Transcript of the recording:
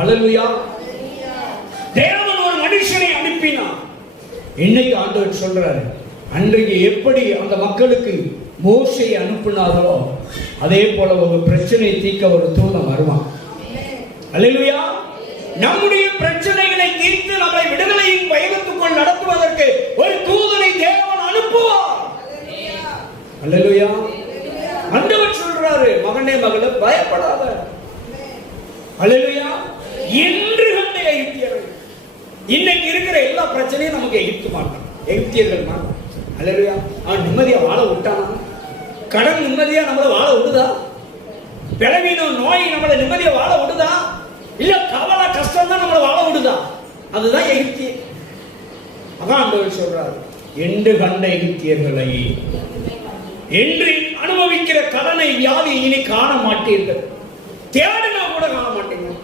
ஹல்லேலூயா. தேவன் ஒரு மனுஷனை அனுப்பினார். இன்னைக்கு ஆண்டவர் சொல்றாரு, அன்றைக்கு எப்படி அந்த மக்களுக்கு மோசேயை அனுப்பினார்களோ அதே போல ஒரு பிரச்சனை தீர்க்க ஒரு தூதன் வருவான். ஹல்லேலூயா. நம்முடைய பிரச்சனைகளை தீர்த்து நம்மை விடுதலையின் பயணத்துக்குள் நடத்துவதற்கு ஒரு தூதனை தேவன் அனுப்புவார். ஹல்லேலூயா. ஆண்டவர் சொல்றாரு, மகனே மகளே பயப்படாத. ஹல்லேலூயா. என்று கண்ட எகிப்தியர்கள். இன்னைக்கு இருக்கிற எல்லா பிரச்சனையும் நமக்கு எகிப்து மாட்டான், எகிப்தியர்கள் மாட்டான். ஹல்லேலூயா. அவன் நிம்மதியா வாழ விட்டானா? கடன் நிம்மதியா நம்மள வாழ விடுதா? பிளவீனம் நோய் நம்மள நிம்மதியா வாழ விடுதா? இல்ல கவலை கஷ்டம் தான் நம்மள வாழ விடுதா? அதுதான் எகிப்திய. அதான் ஆண்டவர் சொல்றாரு, என்று கண்ட எகிப்தியர்களை, என்று அனுபவிக்கிற கடனை வியாதி இனி காண மாட்டீர்கள். தேடின